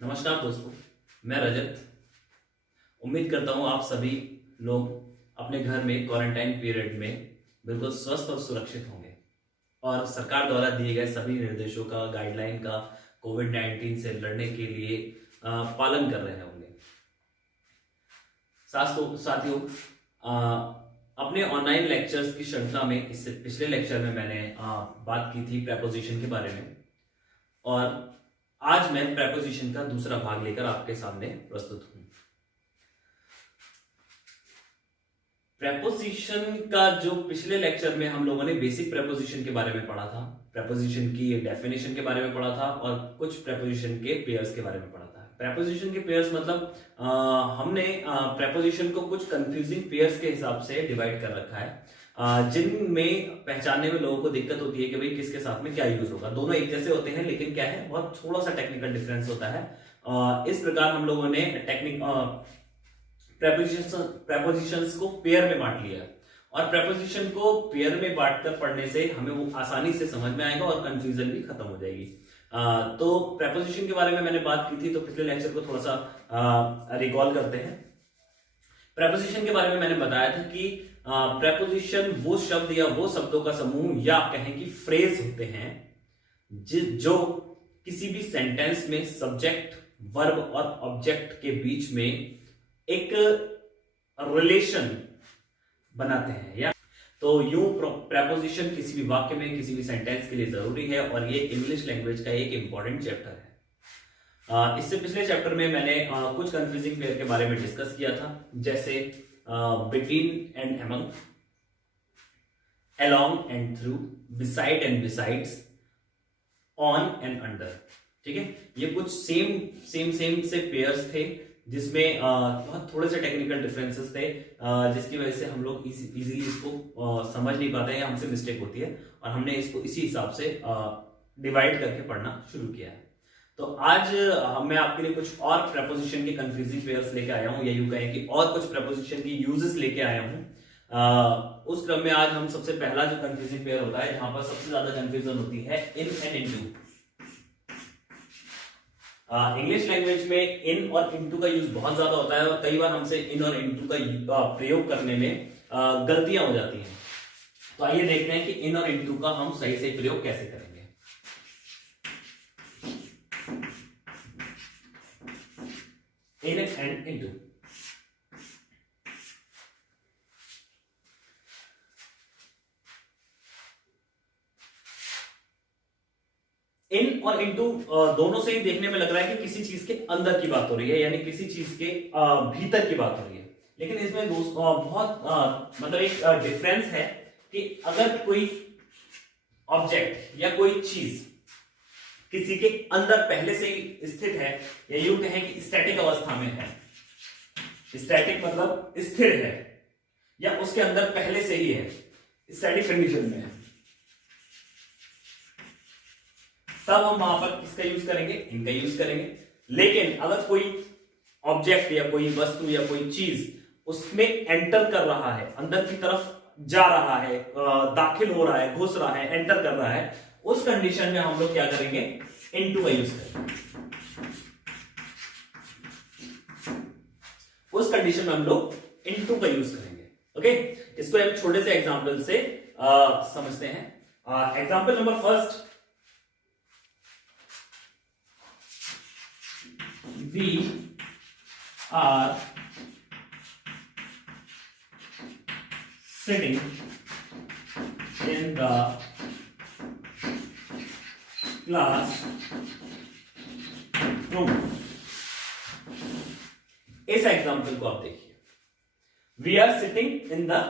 नमस्कार दोस्तों, मैं रजत। उम्मीद करता हूँ आप सभी लोग अपने घर में क्वारंटाइन पीरियड में बिल्कुल स्वस्थ और सुरक्षित होंगे और सरकार द्वारा दिए गए सभी निर्देशों का, गाइडलाइन का कोविड-19 से लड़ने के लिए पालन कर रहे होंगे। साथियों, अपने ऑनलाइन लेक्चर्स की श्रृंखला में इससे पिछले लेक्चर में मैंने बात की थी प्रेपोजिशन के बारे में और आज मैं प्रेपोजिशन का दूसरा भाग लेकर आपके सामने प्रस्तुत हूं। प्रेपोजिशन का जो पिछले लेक्चर में हम लोगों ने बेसिक प्रेपोजिशन के बारे में पढ़ा था, प्रेपोजिशन की डेफिनेशन के बारे में पढ़ा था और कुछ प्रेपोजिशन के पेयर्स के बारे में पढ़ा था। प्रेपोजिशन के पेयर्स मतलब हमने प्रेपोजिशन को कुछ कंफ्यूजिंग पेयर्स के हिसाब से डिवाइड कर रखा है, जिनमें पहचानने में लोगों को दिक्कत होती है कि भाई किसके साथ में क्या यूज होगा। दोनों एक जैसे होते हैं लेकिन क्या है, बहुत थोड़ा सा टेक्निकल डिफरेंस होता है। इस प्रकार हम लोगों ने प्रेपोजिशंस को पेयर में बांट लिया है और प्रेपोजिशन को पेयर में बांटकर पढ़ने से हमें वो आसानी से समझ में आएगा और कंफ्यूजन भी खत्म हो जाएगी। तो प्रेपोजिशन के बारे में मैंने बात की थी, तो पिछले लेक्चर को थोड़ा सा रिकॉल करते हैं। प्रेपोजिशन के बारे में मैंने बताया था कि प्रेपोजिशन वो शब्द या वो शब्दों का समूह या कहें कि फ्रेज होते हैं जो किसी भी सेंटेंस में सब्जेक्ट, वर्ब और ऑब्जेक्ट के बीच में एक रिलेशन बनाते हैं। या तो यूं प्रेपोजिशन किसी भी वाक्य में, किसी भी सेंटेंस के लिए जरूरी है और ये इंग्लिश लैंग्वेज का एक इंपॉर्टेंट चैप्टर है। इससे पिछले चैप्टर में मैंने कुछ कंफ्यूजिंग पेयर के बारे में डिस्कस किया था, जैसे between and among, along and through, beside and besides, on and under. ठीक है, ये कुछ सेम से पेयर्स थे जिसमें बहुत थोड़े से टेक्निकल डिफरेंसेस थे, जिसकी वजह से हम लोग इजीली इसको समझ नहीं पाते हैं या हमसे मिस्टेक होती है और हमने इसको इसी हिसाब से डिवाइड करके पढ़ना शुरू किया है। तो आज मैं आपके लिए कुछ और प्रेपोजिशन के कंफ्यूजिंग पेयर्स लेके आया हूं, या यूं कहें कि और कुछ प्रेपोजिशन की यूजेस लेके आया हूं। उस क्रम में आज हम सबसे पहला जो कंफ्यूजिंग पेयर होता है, जहां पर सबसे ज्यादा कंफ्यूजन होती है, in and into. English language में इन और इनटू का यूज बहुत ज्यादा होता है और कई बार हमसे इन और इनटू का प्रयोग करने में गलतियां हो जाती हैं। तो आइए देखते हैं कि इन और इनटू का हम सही से प्रयोग कैसे करेंगे। इन एंड इनटू, इन और इनटू दोनों से ही देखने में लग रहा है कि किसी चीज के अंदर की बात हो रही है, यानी किसी चीज के भीतर की बात हो रही है। लेकिन इसमें बहुत मतलब एक डिफरेंस है कि अगर कोई ऑब्जेक्ट या कोई चीज किसी के अंदर पहले से ही स्थित है, या यूं कहें कि स्टैटिक अवस्था में है, स्टैटिक मतलब स्थिर है, या उसके अंदर पहले से ही है, स्टैटिक कंडीशन में है, तब हम वहां पर किसका यूज करेंगे, इनका यूज करेंगे। लेकिन अगर कोई ऑब्जेक्ट या कोई वस्तु या कोई चीज उसमें एंटर कर रहा है, अंदर की तरफ जा रहा है, दाखिल हो रहा है, घुस रहा है, एंटर कर रहा है, उस कंडीशन में हम लोग क्या करेंगे, इनटू का यूज करेंगे। उस कंडीशन में हम लोग इनटू का यूज करेंगे। ओके, इसको हम छोटे से एग्जांपल से समझते हैं। Example number first, we are sitting in the class room। इस एग्जाम्पल को आप देखिए, we are sitting in the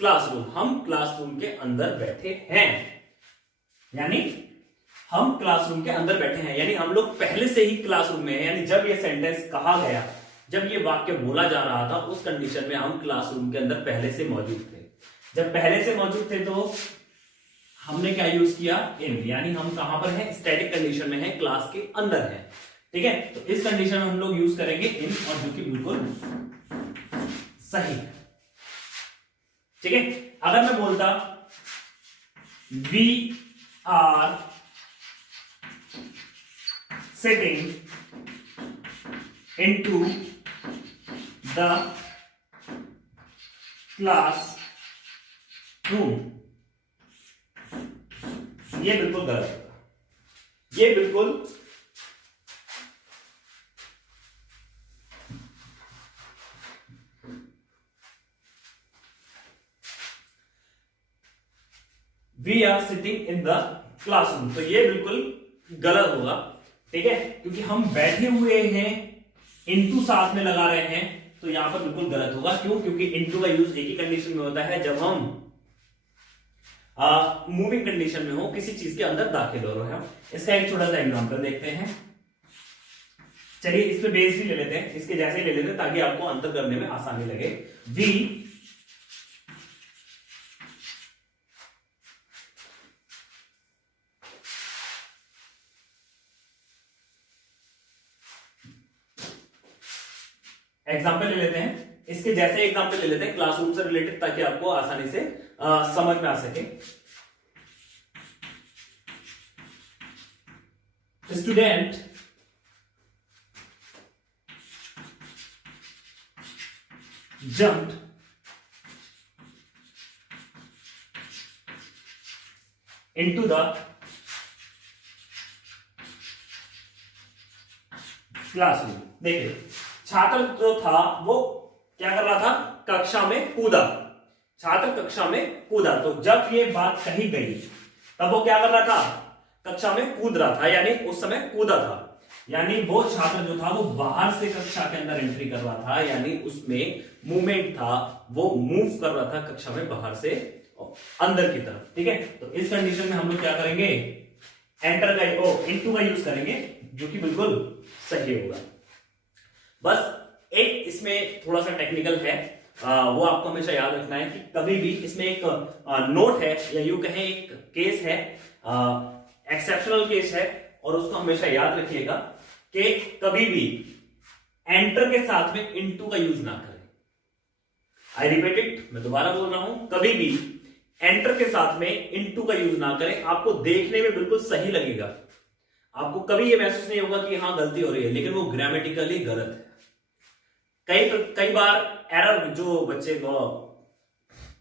classroom, हम क्लासरूम के अंदर बैठे हैं, यानी हम क्लासरूम के अंदर बैठे हैं, यानी हम लोग पहले से ही क्लासरूम में हैं। यानी जब ये सेंटेंस कहा गया, जब ये वाक्य बोला जा रहा था, उस कंडीशन में हम क्लासरूम के अंदर पहले से मौजूद थे। जब पहले से मौजूद थे तो हमने क्या यूज किया, इन, यानी हम कहां पर हैं, स्टैटिक कंडीशन में हैं, क्लास के अंदर हैं। ठीक है, तो इस कंडीशन में हम लोग यूज करेंगे इन, और जो कि बिल्कुल सही है। ठीक है, अगर मैं बोलता we are sitting into the classroom। ये बिल्कुल गलत होगा, ये बिल्कुल we are sitting in the classroom, तो ये बिल्कुल गलत होगा, ठीक है, क्योंकि हम बैठे हुए हैं, इनटू साथ में लगा रहे हैं, तो यहां पर बिल्कुल गलत होगा। क्यों? क्योंकि इनटू का यूज एक ही कंडीशन में होता है, जब हम मूविंग कंडीशन में हो, किसी चीज के अंदर दाखिल हो रहे हो। इसका एक छोटा सा एग्जांपल देखते हैं। चलिए इस पे बेस भी ले लेते हैं, इसके जैसे ही ले लेते हैं ताकि आपको अंतर करने में आसानी लगे। वी एग्जाम्पल ले लेते हैं, इसके जैसे एग्जाम्पल ले लेते हैं क्लासरूम से रिलेटेड, ताकि आपको आसानी से समझ में आ सके। Student jumped into the classroom. देखिए छात्र जो था वो क्या कर रहा था, कक्षा में कूदा, छात्र कक्षा में कूदा। तो जब ये बात कही गई तब वो क्या कर रहा था, कक्षा में कूद रहा था, यानी उस समय कूदा था, यानी वो छात्र जो था वो बाहर से कक्षा के अंदर एंट्री कर रहा था, यानी उसमें मूवमेंट था, वो मूव कर रहा था कक्षा में बाहर से अंदर की तरफ, ठीक है। तो इस कंडीशन में हम लोग क्या करेंगे, एंटर का इनटू का यूज करेंगे, जो कि बिल्कुल सही होगा। बस एक इसमें थोड़ा सा टेक्निकल है, वो आपको हमेशा याद रखना है कि कभी भी इसमें एक नोट है, या यूं कहें एक केस है, एक्सेप्शनल केस है, और उसको हमेशा याद रखिएगा कि कभी भी एंटर के साथ में इनटू का यूज ना करें। आई रिपीट इट, मैं दोबारा बोल रहा हूं, कभी भी एंटर के साथ में इनटू का यूज ना करें। आपको देखने में बिल्कुल सही लगेगा, आपको कभी ये महसूस नहीं होगा कि हाँ गलती हो रही है, लेकिन वो ग्रामेटिकली गलत है। कई बार एरर, जो बच्चे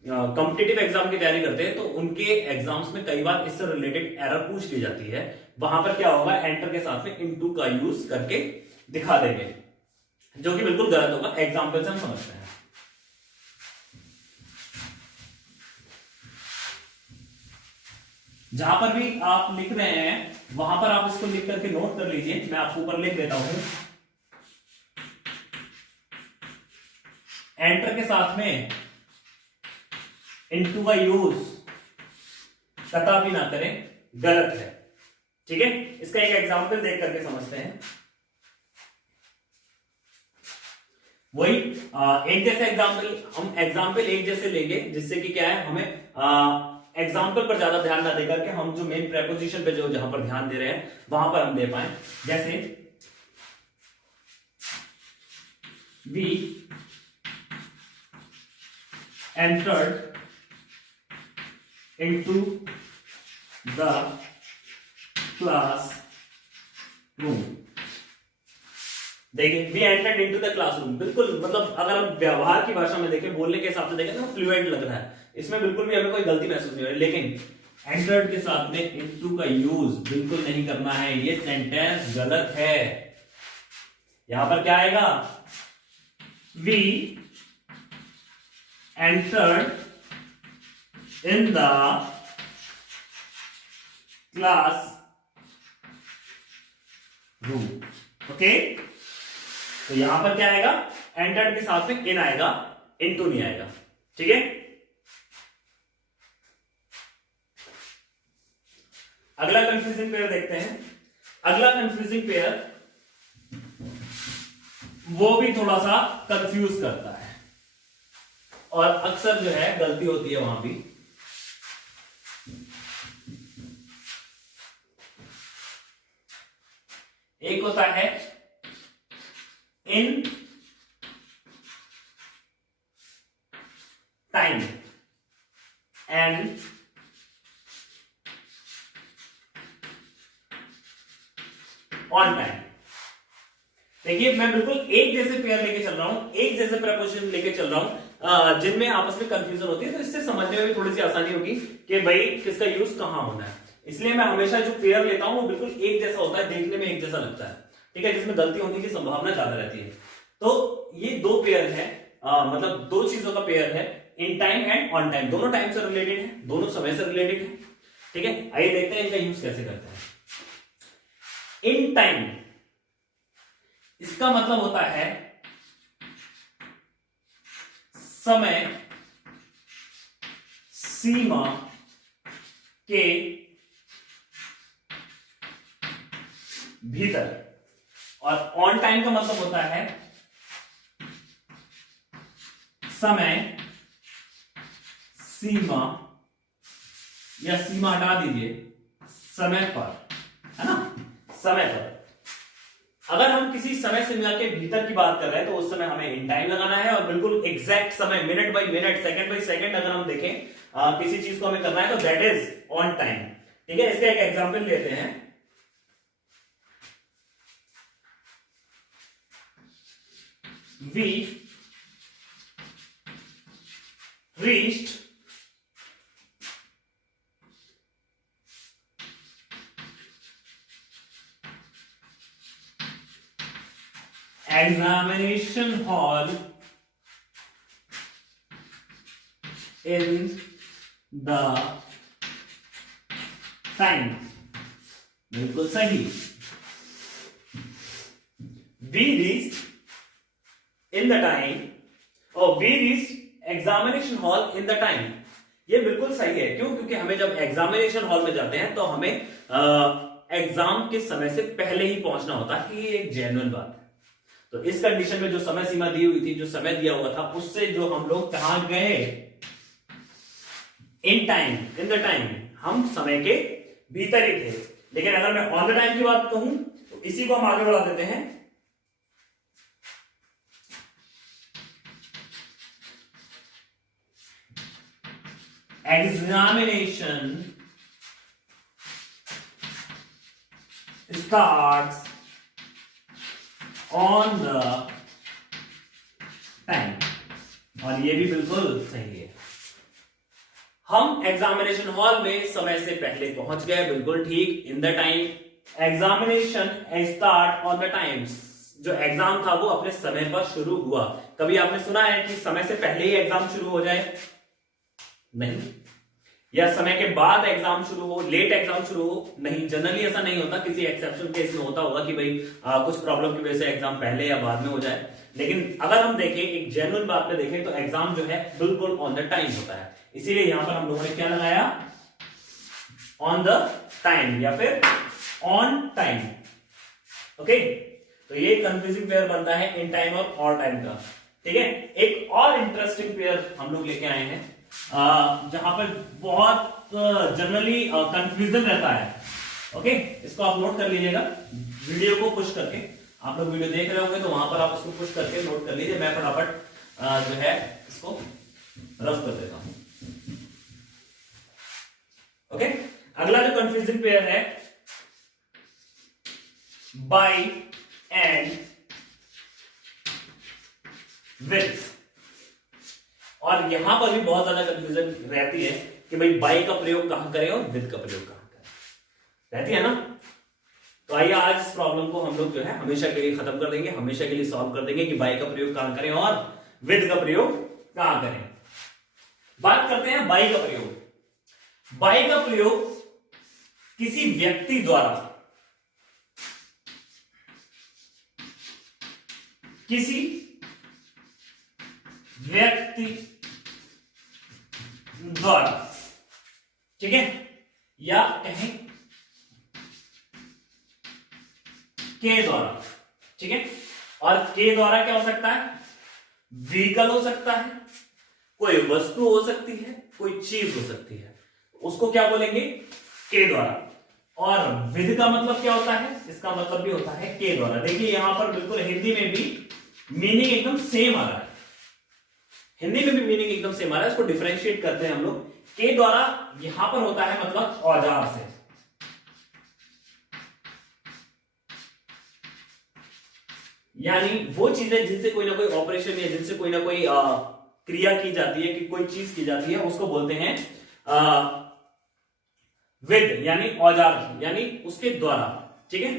कॉम्पिटिटिव एग्जाम की तैयारी करते हैं तो उनके एग्जाम्स में कई बार इससे रिलेटेड एरर पूछ ली जाती है। वहां पर क्या होगा, एंटर के साथ में इनटू का यूज करके दिखा देंगे, जो कि बिल्कुल गलत होगा। एग्जाम्पल से हम समझते हैं। जहां पर भी आप लिख रहे हैं वहां पर आप इसको लिख करके नोट कर लीजिए, मैं आपको ऊपर लिख देता हूं। एंटर के साथ में इनटू का यूज कतई ना करें, गलत है, ठीक है। इसका एक एग्जांपल देख करके समझते हैं। वही एक जैसे एग्जांपल, हम एग्जांपल एक जैसे लेंगे, जिससे कि क्या है, हमें एग्जाम्पल पर ज्यादा ध्यान ना देकर के हम जो मेन प्रेपोजिशन पे जो जहां पर ध्यान दे रहे हैं वहां पर हम दे पाए। जैसे we entered into the class room. देखिए we entered into the classroom, बिल्कुल मतलब अगर हम व्यवहार की भाषा में देखें, बोलने के हिसाब से देखें तो फ्लुएंट लग रहा है, इसमें बिल्कुल भी हमें कोई गलती महसूस नहीं हो रही। लेकिन एंटर्ड के साथ में इनटू का यूज बिल्कुल नहीं करना है, ये सेंटेंस गलत है। यहां पर क्या आएगा, we entered in the class room, okay. तो यहां पर क्या आएगा, एंटर्ड के साथ में इन आएगा, इनटू नहीं आएगा, ठीक है। अगला कंफ्यूजिंग पेयर देखते हैं। अगला कंफ्यूजिंग पेयर वो भी थोड़ा सा कंफ्यूज करता है, और अक्सर जो है गलती होती है वहां भी। एक होता है in time and on time. देखिए मैं बिल्कुल एक जैसे पेयर लेके चल रहा हूं, एक जैसे प्रपोजिशन लेके चल रहा हूं, जिनमें आपस में कंफ्यूजन होती है, तो इससे समझने में भी थोड़ी सी आसानी होगी कि भाई किसका यूज कहां होना है। इसलिए मैं हमेशा जो पेयर लेता हूं वो बिल्कुल एक जैसा होता है, देखने में एक जैसा लगता है, ठीक है, जिसमें गलती होने की संभावना ज्यादा रहती है। तो ये दो पेयर है, मतलब दो चीजों का पेयर है, in time and on time, दोनों टाइम से रिलेटेड है, दोनों समय से रिलेटेड है, ठीक है। आइए देखते हैं इनका यूज कैसे करते हैं। इन टाइम, इसका मतलब होता है समय सीमा के भीतर, और ऑन टाइम का मतलब होता है समय सीमा, या सीमा हटा दीजिए, समय पर, है ना, समय पर। अगर हम किसी समय सीमा के भीतर की बात कर रहे हैं तो उस समय हमें इन टाइम लगाना है, और बिल्कुल एग्जैक्ट समय, minute by minute, second by second अगर हम देखें किसी चीज को हमें करना है तो दैट इज ऑन टाइम, ठीक है। इसका एक एग्जांपल लेते हैं। We reached examination hall in the time, बिल्कुल सही। We reached in the time, और we reached examination hall in the time, ये बिल्कुल सही है। क्यों? क्योंकि हमें जब एग्जामिनेशन हॉल में जाते हैं तो हमें एग्जाम के समय से पहले ही पहुंचना होता है, ये एक जेन्युइन बात है। तो इस कंडीशन में जो समय सीमा दी हुई थी, जो समय दिया हुआ था, उससे जो हम लोग कहां गए, in time, in the time, हम समय के भीतर ही थे। लेकिन अगर मैं ऑन द टाइम की बात कहूं तो इसी को हम आगे बढ़ा देते हैं। Examination starts on the time, और ये भी बिल्कुल सही है। हम एग्जामिनेशन हॉल में समय से पहले पहुंच गए, बिल्कुल ठीक, in the time. Examination start on the time, जो एग्जाम था वो अपने समय पर शुरू हुआ। कभी आपने सुना है कि समय से पहले ही एग्जाम शुरू हो जाए? नहीं। या समय के बाद एग्जाम शुरू हो, लेट एग्जाम शुरू हो? नहीं, जनरली ऐसा नहीं होता। किसी एक्सेप्शन केस में होता होगा कि भाई कुछ प्रॉब्लम की वजह से एग्जाम पहले या बाद में हो जाए। लेकिन अगर हम देखें, एक जेन्युइन बात पे देखें, तो एग्जाम जो है बिल्कुल ऑन द टाइम होता है। इसीलिए यहां पर हम लोगों ने क्या लगाया, ऑन द टाइम या फिर ऑन टाइम। ओके, तो ये कंफ्यूजिंग पेयर बनता है इन टाइम और ऑन टाइम का, ठीक है। एक और इंटरेस्टिंग पेयर हम लोग लेके आए हैं, जहां पर बहुत जनरली कंफ्यूजन रहता है। ओके, इसको आप नोट कर लीजिएगा, वीडियो को पुश करके। आप लोग वीडियो देख रहे होंगे तो वहां पर आप इसको पुश करके नोट कर लीजिए। मैं फटाफट जो है इसको रफ कर देता हूं। ओके, अगला जो कंफ्यूजिंग पेयर है, बाय एंड विथ। और यहां पर भी बहुत ज्यादा कंफ्यूजन रहती है कि भाई बाय का प्रयोग कहां करें और विद का प्रयोग कहां करें, रहती है ना। तो आइए आज इस प्रॉब्लम को हम लोग जो है हमेशा के लिए खत्म कर देंगे, हमेशा के लिए सॉल्व कर देंगे कि बाय का प्रयोग कहां करें और विद का प्रयोग कहां करें। बात करते हैं बाय का प्रयोग। बाय का प्रयोग किसी व्यक्ति द्वारा, किसी व्यक्ति द्वारा, ठीक है, या कहें के द्वारा, ठीक है। और के द्वारा क्या हो सकता है? व्हीकल हो सकता है, कोई वस्तु हो सकती है, कोई चीज हो सकती है, उसको क्या बोलेंगे? के द्वारा। और विद का मतलब क्या होता है? इसका मतलब भी होता है के द्वारा। देखिए यहां पर बिल्कुल हिंदी में भी मीनिंग एकदम सेम आ रहा है, हिंदी में भी मीनिंग एकदम सेम आ रहा है। इसको डिफरेंशिएट करते हैं हम लोग। के द्वारा यहां पर होता है मतलब औजार से, यानी वो चीजें जिनसे कोई ना कोई ऑपरेशन या जिनसे कोई ना कोई क्रिया की जाती है, कि कोई चीज की जाती है, उसको बोलते हैं विद, यानी औजार, यानी उसके द्वारा। ठीक है,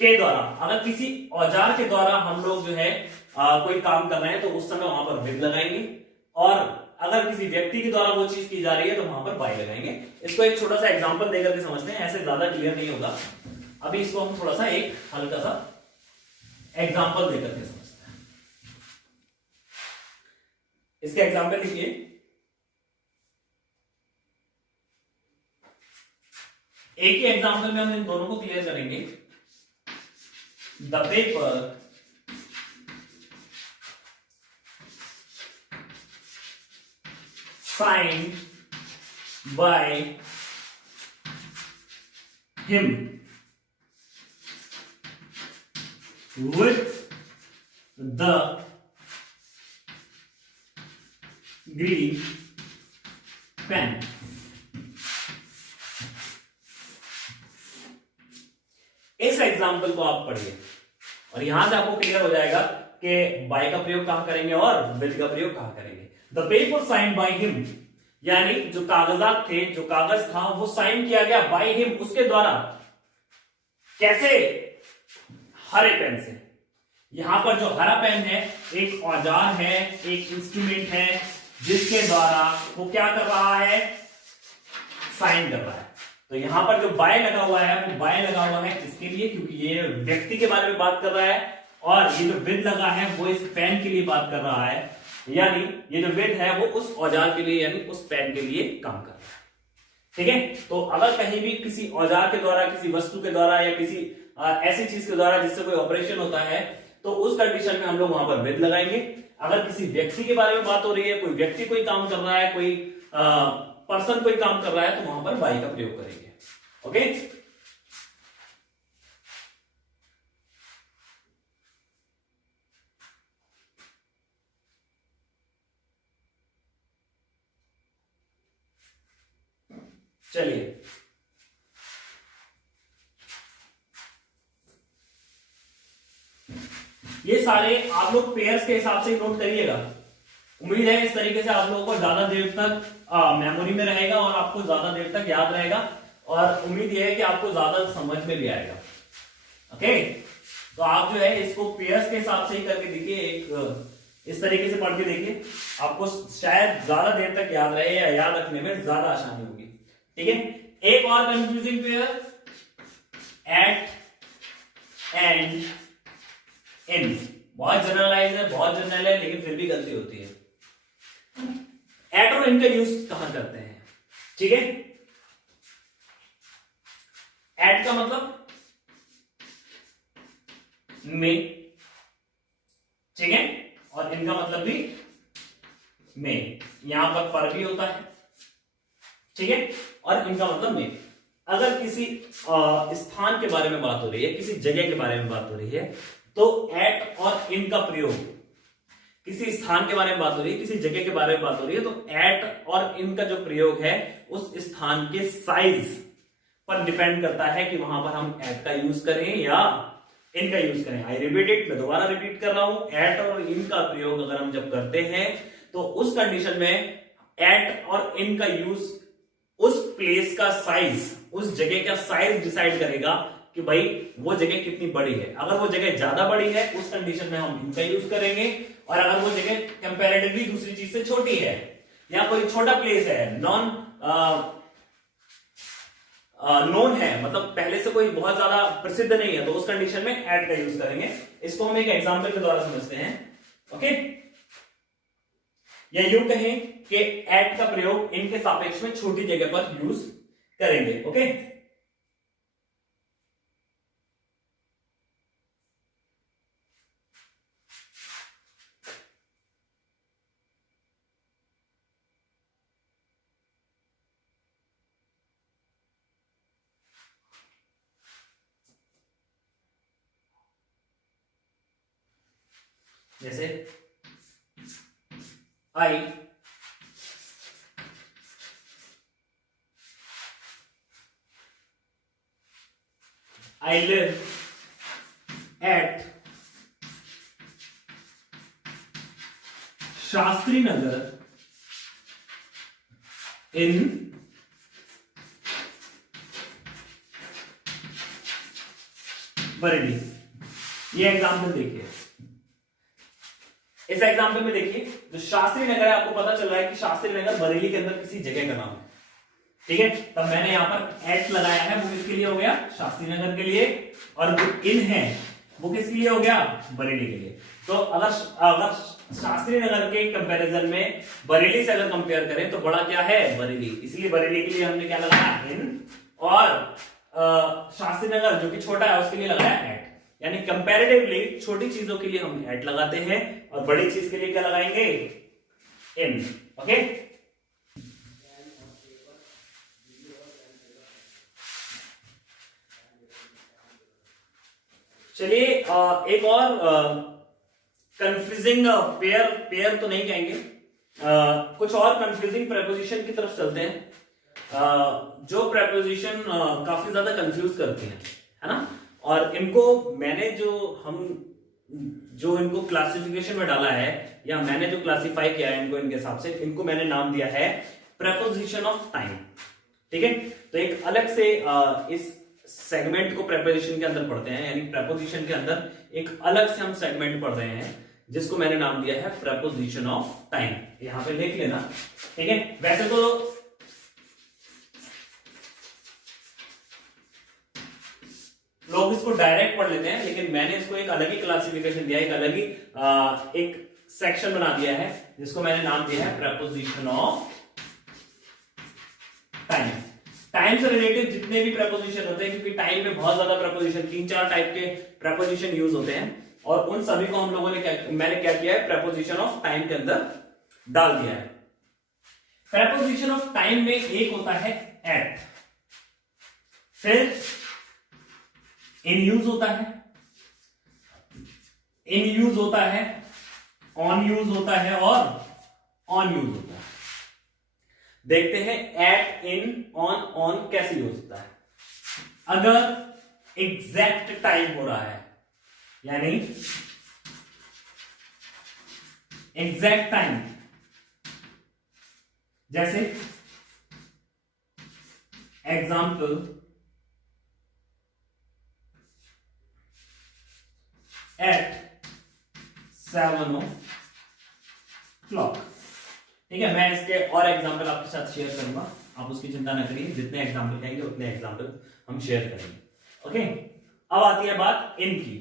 के द्वारा। अगर किसी औजार के द्वारा हम लोग जो है कोई काम कर रहे हैं तो उस समय वहां पर विद लगाएंगे, और अगर किसी व्यक्ति के द्वारा वो चीज की जा रही है तो वहां पर बाय लगाएंगे। इसको एक छोटा सा एग्जांपल देकर के समझते हैं, ऐसे ज्यादा क्लियर नहीं होगा। अभी इसको हम थोड़ा सा एक हल्का सा एग्जांपल देकर के समझते हैं। इसका एग्जांपल लिखिए, एक ही एग्जांपल में हम इन दोनों को क्लियर करेंगे। The paper signed by him with the green pen। इस एग्जाम्पल को आप पढ़िए और यहां से आपको क्लियर हो जाएगा कि बाय का प्रयोग कहां करेंगे और विद का प्रयोग कहां करेंगे। The paper sign by him, यानी जो कागजात थे, जो कागज था, वो साइन किया गया बाय हिम, उसके द्वारा। कैसे? हरे पेन से। यहां पर जो हरा पेन है एक औजार है, एक इंस्ट्रूमेंट है, जिसके द्वारा वो क्या कर रहा है? साइन कर रहा है। तो यहां पर जो बाय लगा हुआ है वो बाय लगा हुआ है किसके लिए? क्योंकि ये व्यक्ति के बारे में बात कर रहा है, और ये जो विद लगा है वो इस पेन के लिए बात कर रहा है, यानी ये जो विद है वो उस औजार के लिए, यानी उस पेन के लिए काम कर रहा है। ठीक है, तो अगर कहीं भी किसी औजार के द्वारा, किसी वस्तु के द्वारा, या किसी ऐसी चीज के द्वारा जिससे कोई ऑपरेशन होता है, तो उस कंडीशन में हम लोग वहां पर विद लगाएंगे। अगर किसी व्यक्ति के बारे में बात हो रही है, कोई व्यक्ति कोई काम कर रहा है, कोई पर्सन कोई काम कर रहा है, तो वहां पर बाय का प्रयोग करेंगे। ओके, चलिए ये सारे आप लोग पेयर्स के हिसाब से नोट करिएगा। उम्मीद है इस तरीके से आप लोगों को ज्यादा देर तक मेमोरी में रहेगा और आपको ज्यादा देर तक याद रहेगा, और उम्मीद यह है कि आपको ज्यादा समझ में भी आएगा। ओके, तो आप जो है इसको पेयर्स के हिसाब से ही करके देखिए, एक इस तरीके से पढ़ के देखिए, आपको शायद ज्यादा देर तक याद रहे या याद रखने में ज्यादा आसानी होगी। ठीक है, एक और confusing pair, at and in. बहुत जनरलाइज है, बहुत जनरल है, लेकिन फिर भी गलती होती है। एट और इन का यूज कहां करते हैं? ठीक है, एट का मतलब में, ठीक है, और इनका मतलब भी में। यहां पर भी होता है, ठीक है, और इनका मतलब में। अगर किसी स्थान के बारे में बात हो रही है, किसी जगह के बारे में बात हो रही है, तो एट और इन का प्रयोग, किसी स्थान के बारे में बात हो रही है, किसी जगह के बारे में बात हो रही है, तो एट और इन का जो प्रयोग है उस स्थान के साइज पर डिपेंड करता है कि वहां पर हम एट का यूज करें या इन का यूज करें। आई रिपीट इट, मैं दोबारा रिपीट कर रहा हूं, एट और इन का प्रयोग अगर हम जब करते हैं तो उस कंडीशन में एट और इन का यूज उस प्लेस का साइज, उस जगह का साइज डिसाइड करेगा कि भाई वो जगह कितनी बड़ी है। अगर वो जगह ज्यादा बड़ी है उस कंडीशन में हम इनका यूज करेंगे, और अगर वो जगह कंपैरेटिवली दूसरी चीज से छोटी है या कोई छोटा प्लेस है, नोन है, मतलब पहले से कोई बहुत ज्यादा प्रसिद्ध नहीं है, तो उस कंडीशन में एट का यूज करेंगे। इसको हम एक एग्जांपल के द्वारा समझते हैं। ओके, या यूं कहें कि एट का प्रयोग इनके सापेक्ष में छोटी जगह पर यूज करेंगे। ओके, जैसे I live at Shastri Nagar इन बरेली। ये एग्जाम्पल देखिए, इस एग्जाम्पल में देखिए जो शास्त्री नगर है, आपको पता चल रहा है कि शास्त्री नगर बरेली के अंदर किसी जगह का नाम है, ठीक है। तब मैंने यहां पर एट लगाया है, वो किसके लिए हो गया, शास्त्री नगर के लिए, और जो इन है वो किसके लिए हो गया, बरेली के लिए। तो अगर शास्त्री नगर के कंपैरिजन में बरेली से अगर कंपेयर करें तो बड़ा क्या है, बरेली, इसलिए बरेली के लिए हमने क्या लगाया, इन, और शास्त्री नगर जो कि छोटा है उसके लिए लगाया एट। यानी कंपैरेटिवली छोटी चीजों के लिए हम एट लगाते हैं और बड़ी चीज के लिए क्या लगाएंगे, इन। ओके, चलिए एक और कंफ्यूजिंग पेयर तो नहीं कहेंगे, कुछ और कंफ्यूजिंग प्रेपोजिशन की तरफ चलते हैं, जो प्रेपोजिशन काफी ज्यादा कंफ्यूज करते हैं, है ना। और इनको मैंने जो इनको क्लासिफिकेशन में डाला है, या मैंने जो क्लासिफाई किया है इनको, इनके हिसाब से इनको मैंने नाम दिया है प्रेपोजिशन ऑफ टाइम, ठीक है। तो एक अलग से इस सेगमेंट को प्रेपोजिशन के अंदर पढ़ते हैं, यानी प्रेपोजिशन के अंदर एक अलग से हम सेगमेंट पढ़ रहे हैं जिसको मैंने नाम दिया है प्रेपोजिशन ऑफ टाइम। यहां पे लिख लेना, ठीक है। वैसे तो लोग इसको डायरेक्ट पढ़ लेते हैं, लेकिन मैंने इसको एक अलग ही क्लासिफिकेशन दिया, एक अलग ही एक सेक्शन बना दिया है जिसको मैंने नाम दिया है प्रेपोजिशन ऑफ टाइम। टाइम से रिलेटेड जितने भी प्रेपोजिशन होते हैं, क्योंकि टाइम में बहुत ज्यादा प्रेपोजिशन, 3-4 टाइप के प्रेपोजिशन यूज होते हैं, और उन सभी को हम लोगों ने मैंने क्या किया है, प्रेपोजिशन ऑफ टाइम के अंदर डाल दिया है। प्रेपोजिशन ऑफ टाइम में एक होता है एट, फिर इन यूज होता है, इन यूज होता है, ऑन यूज होता है, और ऑन यूज होता है। देखते हैं एट, इन, ऑन कैसे यूज होता है। अगर एग्जैक्ट टाइम हो रहा है, यानी एग्जैक्ट टाइम, जैसे एग्जाम्पल एट 7 o'clock, ठीक है। मैं इसके और एग्जाम्पल आपके साथ शेयर करूंगा, आप उसकी चिंता ना करिए, जितने एग्जाम्पल कहेंगे उतने एग्जाम्पल हम शेयर करेंगे। ओके, अब आती है बात इन की।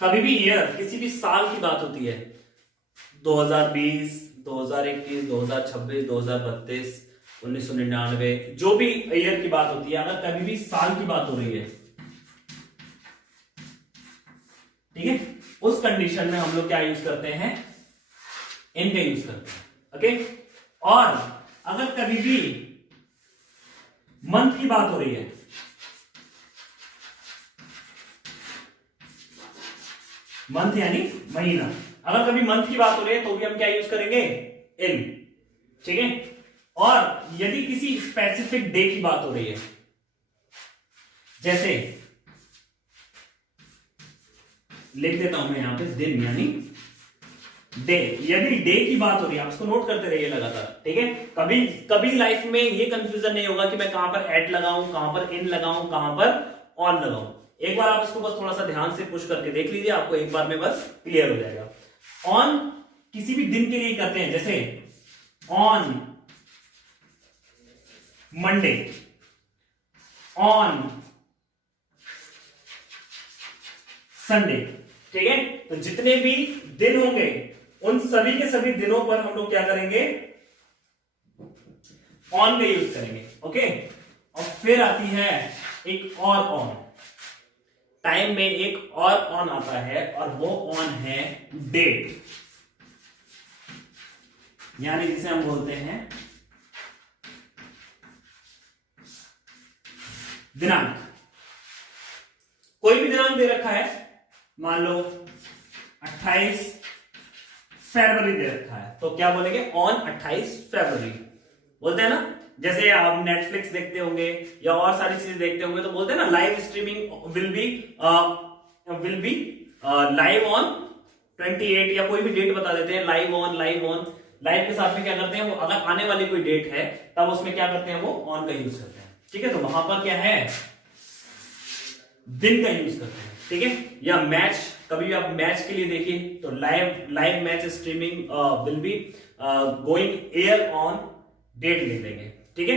कभी भी ईयर, किसी भी साल की बात होती है, 2020, 2021, 2026, 2032, 1999, जो भी ईयर की बात होती है, अगर कभी भी साल की बात हो रही है, ठीक है, उस कंडीशन में हम लोग क्या यूज करते हैं, इन का यूज करते हैं। ओके, और अगर कभी भी मंथ की बात हो रही है, मंथ यानी महीना, अगर कभी मंथ की बात हो रही है तो भी हम क्या यूज करेंगे, इन, ठीक है। और यदि किसी स्पेसिफिक डे की बात हो रही है, जैसे लिख देता हूं मैं यहां पे दिन यानी डे, यदि डे की बात हो रही है, आप इसको नोट करते रहिए लगातार, ठीक है। कभी कभी लाइफ में ये कंफ्यूजन नहीं होगा कि मैं कहां पर एट लगाऊं, कहां पर इन लगाऊं, कहां पर ऑन लगाऊं। एक बार आप इसको बस थोड़ा सा ध्यान से पुश करके देख लीजिए, आपको एक बार में बस क्लियर हो जाएगा। ऑन किसी भी दिन के लिए करते हैं, जैसे ऑन मंडे, ऑन संडे, ठीक है। तो जितने भी दिन होंगे उन सभी के सभी दिनों पर हम लोग क्या करेंगे, ऑन का यूज करेंगे। ओके, और फिर आती है एक और ऑन, टाइम में एक और ऑन आता है, और वो ऑन है डेट, यानी जिसे हम बोलते हैं दिनांक। कोई भी दिनांक दे रखा है, मान लो 28 फरवरी दे रखा है, तो क्या बोलेंगे, ऑन 28 फरवरी बोलते हैं ना। जैसे आप नेटफ्लिक्स देखते होंगे या और सारी चीजें देखते होंगे तो बोलते हैं ना, live streaming will B live on 28 या कोई भी डेट बता देते हैं, लाइव ऑन, लाइव के साथ में क्या करते हैं, वो अगर आने वाली कोई डेट है तब उसमें क्या करते हैं, वो ऑन का यूज करते हैं। ठीक है, तो वहां पर क्या है, दिन का यूज करते हैं। ठीक है, या मैच, कभी भी आप मैच के लिए देखिए तो live match streaming will be going air on date लिख देंगे। ठीक है,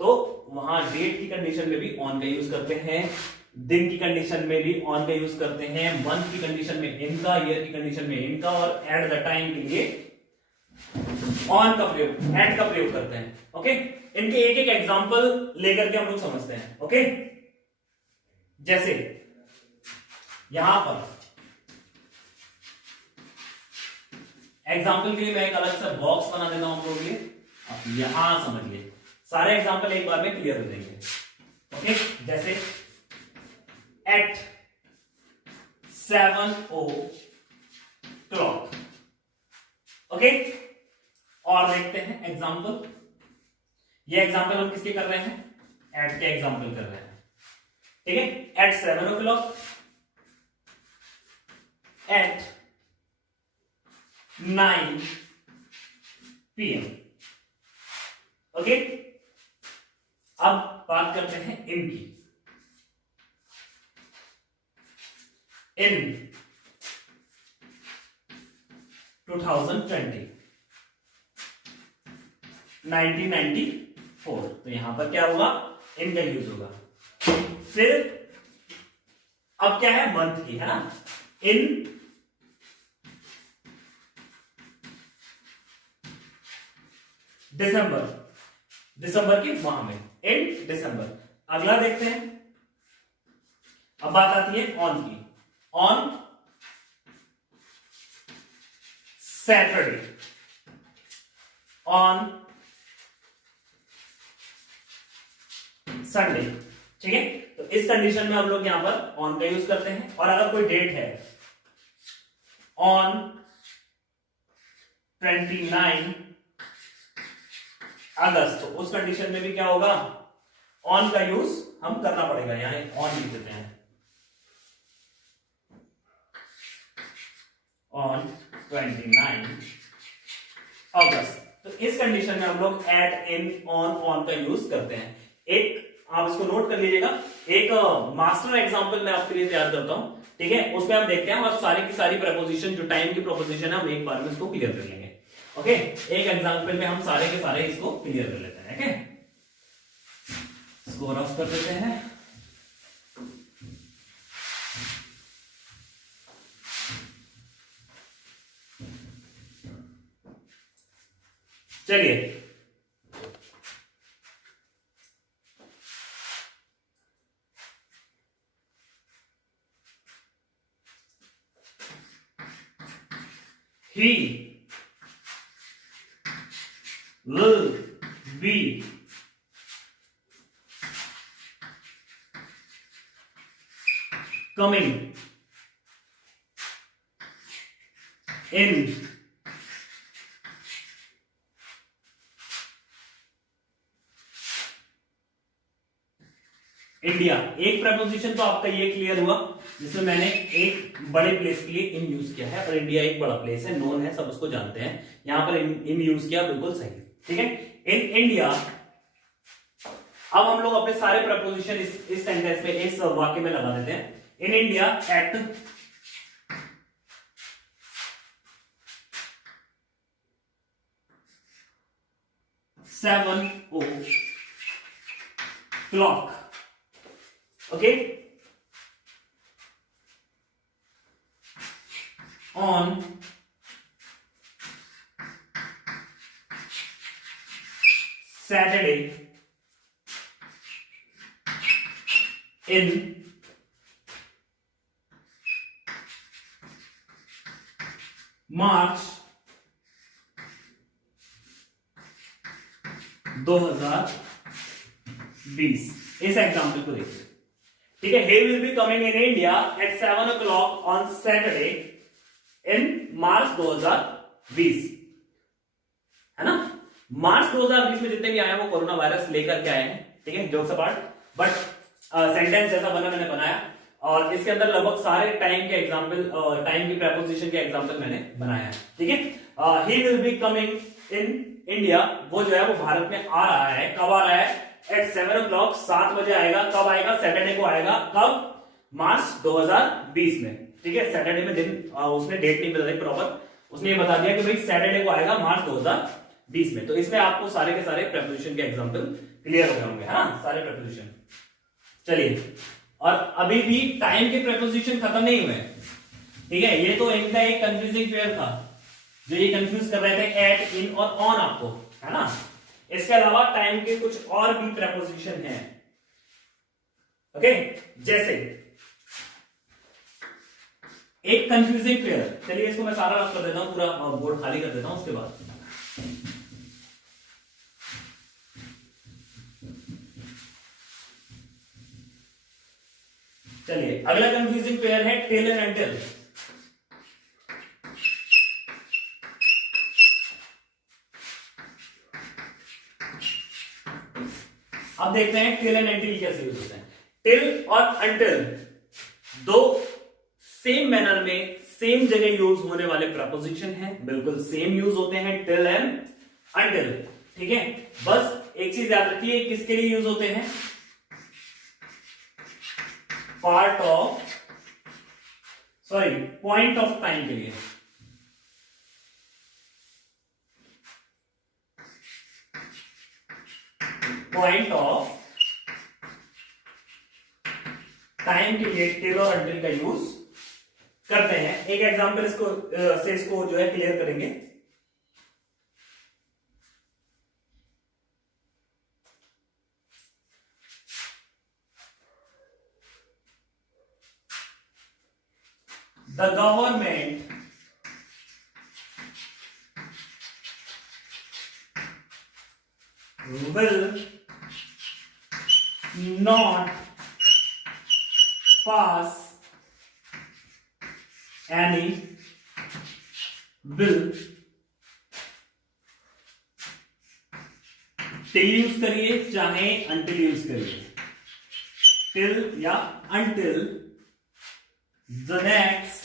तो वहां डेट की कंडीशन में भी ऑन का यूज करते हैं, दिन की कंडीशन में भी ऑन का यूज करते हैं, मंथ की कंडीशन में इनका, ईयर की कंडीशन में इनका, और एट द टाइम के लिए ऑन का प्रयोग, एट का प्रयोग करते हैं। ओके, इनके एक एक एग्जांपल लेकर के हम लोग समझते हैं। ओके, जैसे यहां पर एग्जाम्पल के लिए मैं एक अलग सा बॉक्स बना देता हूं आप लोगों के लिए, आप यहां समझिए, सारे एग्जाम्पल एक बार में क्लियर हो जाएंगे। ओके, जैसे एट 7 o'clock। ओके, और देखते हैं एग्जाम्पल, ये एग्जाम्पल हम किसके कर रहे हैं, एट के एग्जाम्पल कर रहे हैं। ठीक है, eight 7 o'clock, eight 9 PM। Okay, अब बात करते हैं इनकी, इन 2020 1994, तो यहां पर क्या होगा, इनका यूज होगा। फिर अब क्या है, मंथ की है ना, इन दिसंबर की माह में, इन दिसंबर। अगला देखते हैं, अब बात आती है ऑन की, ऑन सैटरडे, ऑन संडे। ठीक है, तो इस कंडीशन में हम लोग यहां पर ऑन का यूज करते हैं। और अगर कोई डेट है, ऑन 29 अगस्त, तो उस कंडीशन में भी क्या होगा, ऑन का यूज हम करना पड़ेगा, यहां ऑन लिख देते हैं, ऑन 29 अगस्त। तो इस कंडीशन में हम लोग एट, इन, ऑन का यूज करते हैं। एक आप इसको नोट कर लीजिएगा, एक मास्टर एग्जांपल मैं आपके लिए तैयार करता हूं। ठीक है, उसमें हम देखते हैं और सारी की सारी प्रपोजिशन, जो टाइम की प्रपोजिशन है, हम एक बार में इसको क्लियर कर लेंगे। ओके, एक एग्जांपल में हम सारे के सारे इसको क्लियर कर लेते हैं। ओके, स्कोर ऑफ कर देते हैं। चलिए, he will be coming in India. एक प्रपोजिशन तो आपका ये क्लियर हुआ, जिसमें मैंने एक बड़े प्लेस के लिए इन यूज किया है, और इंडिया एक बड़ा प्लेस है, नोन है, सब उसको जानते हैं, यहां पर इन यूज किया, बिल्कुल सही। ठीक है, इन इंडिया। अब हम लोग अपने सारे प्रपोजिशन इस सेंटेंस में, इस वाक्य में लगा देते हैं। In India at 7 o'clock। Okay, on Saturday in March 2020। इस एग्जाम्पल को देखिए। ठीक है, he will be coming in India at 7 o'clock on Saturday in March 2020, है ना। मार्च 2020 में जितने भी आए हैं वो कोरोना वायरस लेकर के आए हैं। ठीक है, जोक्स अपार्ट, बट सेंटेंस जैसा बना मैंने बनाया। और इसके अंदर लगभग सारे टाइम के एग्जांपल, टाइम की प्रेपोजिशन के एग्जांपल मैंने बनाया है, ठीक है। He will be coming in India, वो जो है वो भारत में आ रहा है। कब आ रहा है? एट 7 o'clock, 7 बजे आएगा। कब आएगा? सैटरडे को आएगा। कब? मार्च 2020 में, ठीक है। सैटरडे में दिन, उसने डेट नहीं बताई प्रॉपर, उसने ये बता दिया कि भाई सैटरडे को आएगा मार्च 2020 में। तो इसमें आपको सारे के सारे प्रेपोजिशन के एग्जांपल क्लियर हो गए होंगे, हाँ, सारे प्रेपोजिशन। चलिए, और अभी भी टाइम के प्रेपोजिशन खत्म नहीं हुए, ठीक है। ये तो इनका एक कंफ्यूजिंग पेयर था जो ये कंफ्यूज कर रहे थे, एट, इन और ऑन आपको, है ना। इसके अलावा टाइम के कुछ और भी प्रेपोजिशन हैं, ओके। जैसे एक कंफ्यूजिंग पेयर, चलिए इसको मैं सारा रफ कर देता हूं, पूरा बोर्ड खाली कर देता हूं उसके बाद। चलिए, अगला कंफ्यूजिंग पेयर है टिल एंड अंटिल। अब देखते हैं टिल एंड अंटिल कैसे यूज होते हैं। टिल और अंटिल दो सेम मैनर में सेम जगह यूज होने वाले प्रपोजिशन हैं, बिल्कुल सेम यूज होते हैं टिल एंड अंटिल, ठीक है। बस एक चीज याद रखिए, किसके लिए यूज होते हैं? Part of, sorry, point of time के लिए। पॉइंट ऑफ टाइम के लिए टिल और अंटिल का यूज करते हैं। एक एग्जांपल इसको जो है क्लियर करेंगे। The government will not pass any bill, till use करिए चाहे अंटिल यूज करिए, टिल या अंटिल द नेक्स्ट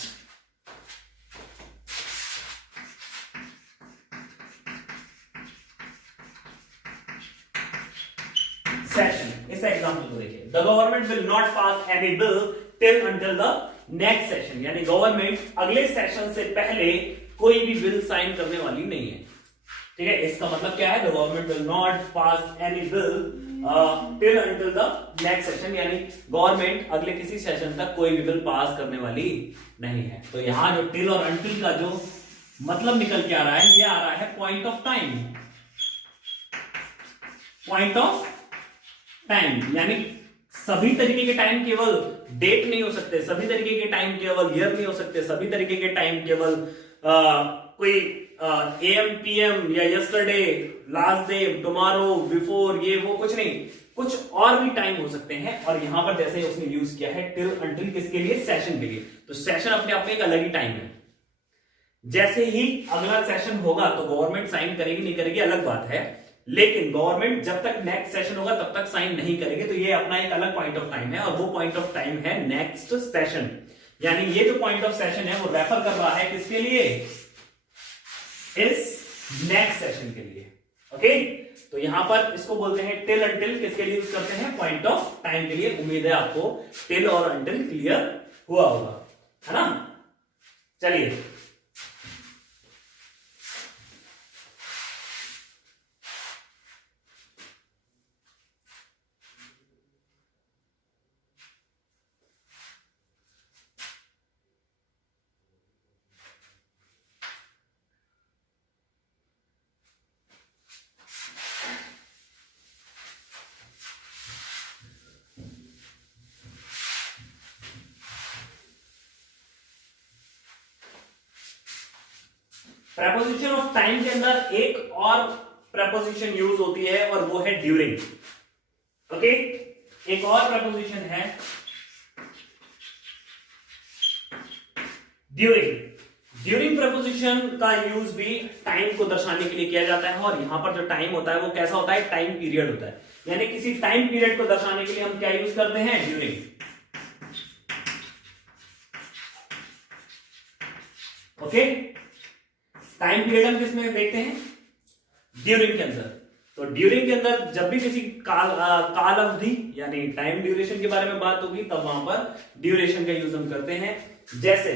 सेशन। इस एग्जाम्पल को देखिए, the government will not pass any bill till until the next session, यानी गवर्नमेंट अगले सेशन से पहले कोई भी बिल साइन करने वाली नहीं है, ठीक है। इसका मतलब क्या है? The government will not pass any bill till until the next session, यानी गवर्नमेंट अगले किसी सेशन तक कोई भी बिल पास करने वाली नहीं है। तो यहां जो टिल और अंटिल का जो मतलब निकल के आ रहा है, ये आ रहा है point of time. Point of time यानी सभी तरीके के टाइम केवल डेट नहीं हो सकते, सभी तरीके के टाइम केवल ईयर नहीं हो सकते, सभी तरीके के टाइम केवल कोई एम पीएम या yesterday, last day, tomorrow, before, ये वो कुछ नहीं, कुछ और भी टाइम हो सकते हैं। और यहां पर जैसे उसने यूज किया है टिल अंटिल, किसके लिए? सेशन के लिए। तो सेशन अपने आप में एक अलग ही टाइम है। जैसे ही अगला सेशन होगा तो गवर्नमेंट साइन करेगी नहीं करेगी अलग बात है, लेकिन गवर्नमेंट जब तक नेक्स्ट सेशन होगा तब तक साइन नहीं करेगी। तो ये अपना एक अलग पॉइंट ऑफ टाइम है, और वो पॉइंट ऑफ टाइम है नेक्स्ट सेशन। यानी ये जो पॉइंट ऑफ सेशन है वो रेफर कर रहा है किसके लिए? इस नेक्स्ट सेशन के लिए, ओके। तो यहां पर इसको बोलते हैं टिल अंटिल, किसके लिए यूज करते हैं? पॉइंट ऑफ टाइम के लिए। उम्मीद है आपको टिल और अंटिल क्लियर हुआ होगा, है ना। चलिए, प्रेपोजिशन ऑफ टाइम के अंदर एक और प्रेपोजिशन यूज होती है और वो है ड्यूरिंग, ओके। एक और प्रेपोजिशन है ड्यूरिंग। ड्यूरिंग प्रेपोजिशन का यूज भी टाइम को दर्शाने के लिए किया जाता है, और यहां पर जो टाइम होता है वो कैसा होता है? टाइम पीरियड होता है। यानी किसी टाइम पीरियड को दर्शाने के लिए हम क्या यूज करते हैं? ड्यूरिंग। ओके, टाइम पीरियड हम किसमें देखते हैं? ड्यूरिंग के अंदर। तो ड्यूरिंग के अंदर जब भी किसी काल अवधि यानी टाइम ड्यूरेशन के बारे में बात होगी तब वहां पर ड्यूरेशन का यूज हम करते हैं। जैसे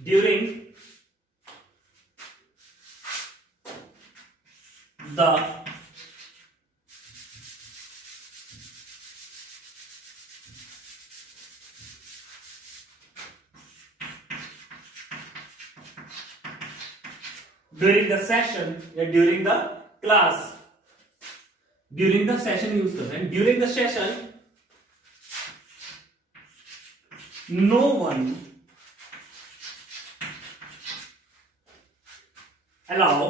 during the during the session या during the class, during the session use करते हैं। During the session no one allow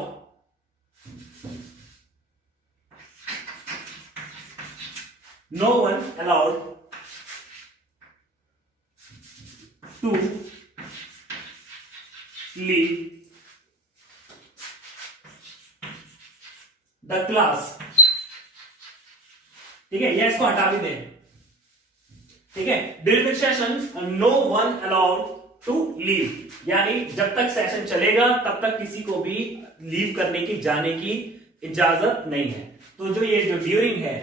no one allowed to leave the class। ठीक है, या इसको हटा भी दें। ठीक है, during the session no one allowed to leave, यानी जब तक सेशन चलेगा तब तक किसी को भी लीव करने की, जाने की इजाजत नहीं है। तो ये जो ड्यूरिंग है,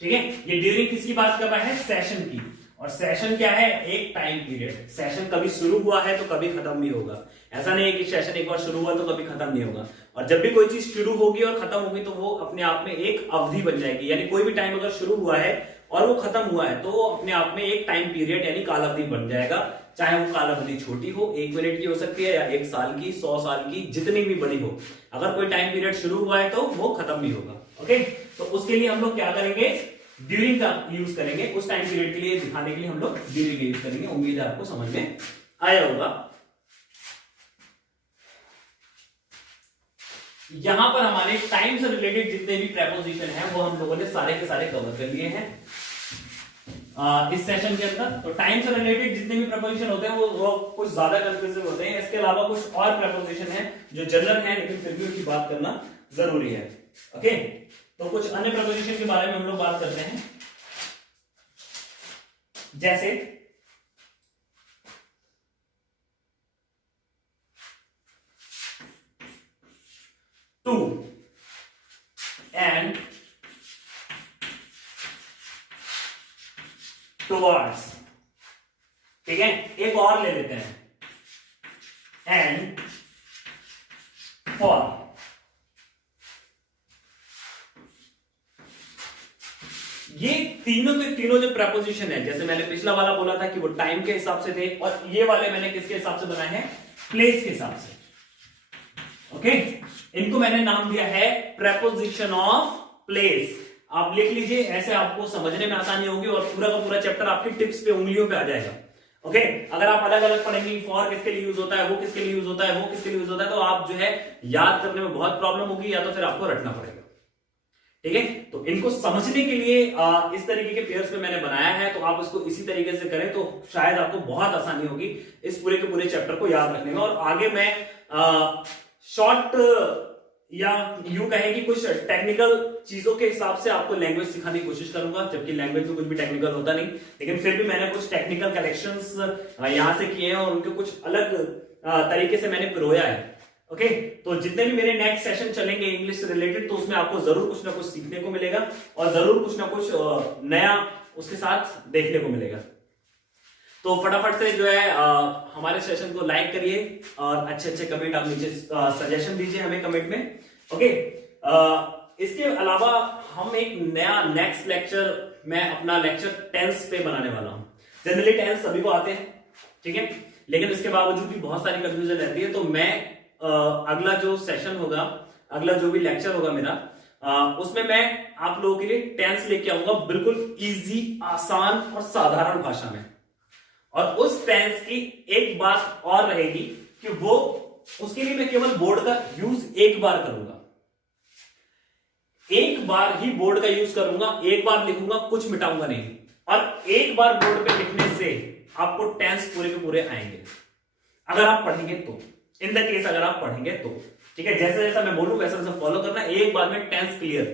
ठीक है, ये ड्यूरिंग किसकी बात कर रहा है? सेशन की। और सेशन क्या है? एक टाइम पीरियड। सेशन कभी शुरू हुआ है तो कभी खत्म भी होगा। ऐसा नहीं है कि सेशन एक बार शुरू हुआ तो कभी खत्म नहीं होगा। और जब भी कोई चीज शुरू होगी और खत्म होगी तो वो अपने आप में एक अवधि बन जाएगी। यानी कोई भी टाइम अगर शुरू हुआ है और वो खत्म हुआ है तो वो अपने आप में एक टाइम पीरियड यानी काल अवधि बन जाएगा। चाहे वो काल अवधि छोटी हो, 1 मिनट की हो सकती है, या 1 साल की, 100 साल की, जितनी भी बड़ी हो, अगर कोई टाइम पीरियड शुरू हुआ है तो वो खत्म भी होगा। ओके, तो उसके लिए हम लोग क्या करेंगे? ड्यूरिंग का यूज करेंगे। उस टाइम पीरियड के लिए दिखाने के लिए हम लोग ड्यूरिंग यूज करेंगे। उम्मीद है आपको समझ में आया होगा। यहां पर हमारे टाइम से रिलेटेड जितने भी प्रेपोजिशन हैं वो हम लोगों ने सारे के सारे कवर कर लिए हैं इस सेशन के अंदर। तो टाइम से रिलेटेड जितने भी प्रेपोजिशन होते हैं वो कुछ ज्यादा कंफ्यूजिव होते हैं। इसके अलावा कुछ और प्रेपोजिशन है जो जनरल है लेकिन फिर भी उनकी बात करना जरूरी है। ओके, तो कुछ अन्य प्रेपोजिशन के बारे में हम लोग बात करते हैं। जैसे टू एंड टुवर्ड्स। ठीक है, एक और ले लेते हैं, एंड फॉर। ये तीनों के तीनों जो प्रेपोजिशन है, जैसे मैंने पिछला वाला बोला था कि वो टाइम के हिसाब से थे, और ये वाले मैंने किसके हिसाब से बनाए हैं? प्लेस के हिसाब से। ओके, इनको मैंने नाम दिया है प्रेपोजिशन ऑफ प्लेस। आप लिख लीजिए, ऐसे आपको समझने में आसानी होगी और पूरा का पूरा चैप्टर आपकी टिप्स पे, उंगलियों पे आ जाएगा। ओके, अगर आप अलग अलग पढ़ेंगे, फॉर किसके लिए यूज होता है, वो किसके लिए यूज होता है, वो किसके लिए यूज होता है, तो आप जो है याद करने में बहुत प्रॉब्लम होगी, या तो फिर आपको रटना पड़ेगा। ठीक है, तो इनको समझने के लिए इस तरीके के पेयर्स में मैंने बनाया है, तो आप इसको इसी तरीके से करें तो शायद आपको बहुत आसानी होगी इस पूरे के पूरे चैप्टर को याद रखने में। और आगे मैं शॉर्ट या यूं कहें कि कुछ टेक्निकल चीजों के हिसाब से आपको लैंग्वेज सिखाने की कोशिश करूंगा, जबकि लैंग्वेज में कुछ भी टेक्निकल होता नहीं, लेकिन फिर भी मैंने कुछ टेक्निकल कलेक्शंस यहां से किए हैं और उनके कुछ अलग तरीके से मैंने पिरोया है। ओके, तो जितने भी मेरे नेक्स्ट सेशन चलेंगे इंग्लिश से रिलेटेड, तो उसमें आपको जरूर कुछ ना कुछ सीखने को मिलेगा और जरूर कुछ ना कुछ नया उसके साथ देखने को मिलेगा। तो फटाफट से जो है हमारे सेशन को लाइक करिए और अच्छे अच्छे कमेंट आप नीचे सजेशन दीजिए हमें कमेंट में। ओके, इसके अलावा हम एक नया नेक्स्ट लेक्चर, मैं अपना लेक्चर टेंस पे बनाने वाला हूं। जनरली टेंस सभी को आते हैं, ठीक है, लेकिन इसके बावजूद भी बहुत सारी कंफ्यूजन रहती है। तो मैं अगला जो सेशन होगा, अगला जो भी लेक्चर होगा मेरा, उसमें मैं आप लोगों के लिए टेंस लेके आऊंगा बिल्कुल इजी, आसान और साधारण भाषा में। और उस टेंस की एक बात और रहेगी कि वो, उसके लिए मैं केवल बोर्ड का यूज एक बार करूंगा, एक बार ही बोर्ड का यूज करूंगा, एक बार लिखूंगा, कुछ मिटाऊंगा नहीं। और एक बार बोर्ड पे लिखने से आपको टेंस पूरे के पूरे आएंगे, अगर आप पढ़ेंगे तो, इन द केस अगर आप पढ़ेंगे तो। ठीक है, जैसे जैसा मैं बोलूं वैसा वैसा फॉलो करना, एक बार में टेंस क्लियर।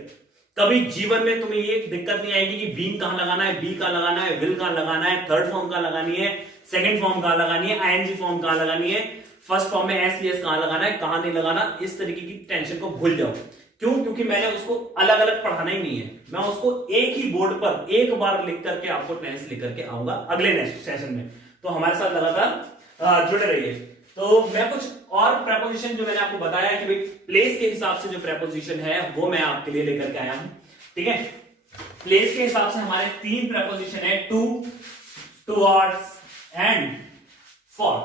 कभी जीवन में तुम्हें ये दिक्कत नहीं आएगी कि बीइंग कहां लगाना है, बी कहां लगाना है, विल कहां लगाना है, थर्ड फॉर्म कहां लगानी है, सेकंड फॉर्म कहां लगानी है, आईएनजी फॉर्म कहां लगानी है, फर्स्ट फॉर्म में एस एस कहां लगाना है, कहां नहीं लगाना। इस तरीके की टेंशन को भूल जाओ। क्यों? क्योंकि मैंने उसको अलग अलग पढ़ाना ही नहीं है, मैं उसको एक ही बोर्ड पर एक बार लिख करके आपको टेंस लिख करके आऊंगा अगले नेक्स्ट सेशन में। तो हमारे साथ लगातार जुड़े रहिए। तो मैं कुछ और प्रेपोजिशन जो मैंने आपको बताया कि भाई प्लेस के हिसाब से जो प्रेपोजिशन है वो मैं आपके लिए लेकर के आया हूं। ठीक है, प्लेस के हिसाब से हमारे 3 प्रेपोजिशन है, टू, टुवर्ड्स एंड फॉर।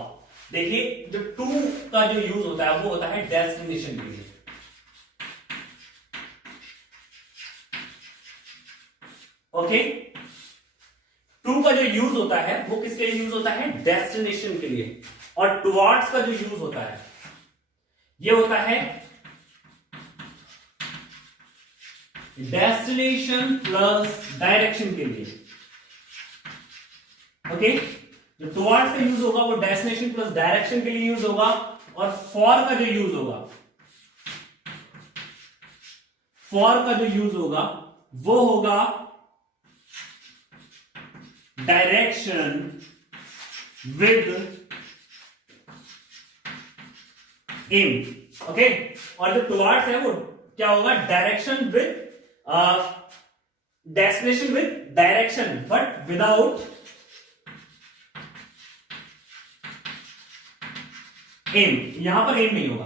देखिए जो टू का जो यूज होता है वो होता है डेस्टिनेशन के लिए। ओके, टू का जो यूज होता है वो किसके लिए यूज होता है? डेस्टिनेशन के लिए। और टुवर्ड्स का जो यूज होता है ये होता है डेस्टिनेशन प्लस डायरेक्शन के लिए। ओके, जो टुवर्ड्स का यूज होगा वो डेस्टिनेशन प्लस डायरेक्शन के लिए यूज होगा, और फॉर का जो यूज होगा, फॉर का जो यूज होगा वो होगा डायरेक्शन विद एम। ओके, और जो टुवर्ड्स है वो क्या होगा? Direction with destination with direction but without aim. यहां पर एम नहीं होगा।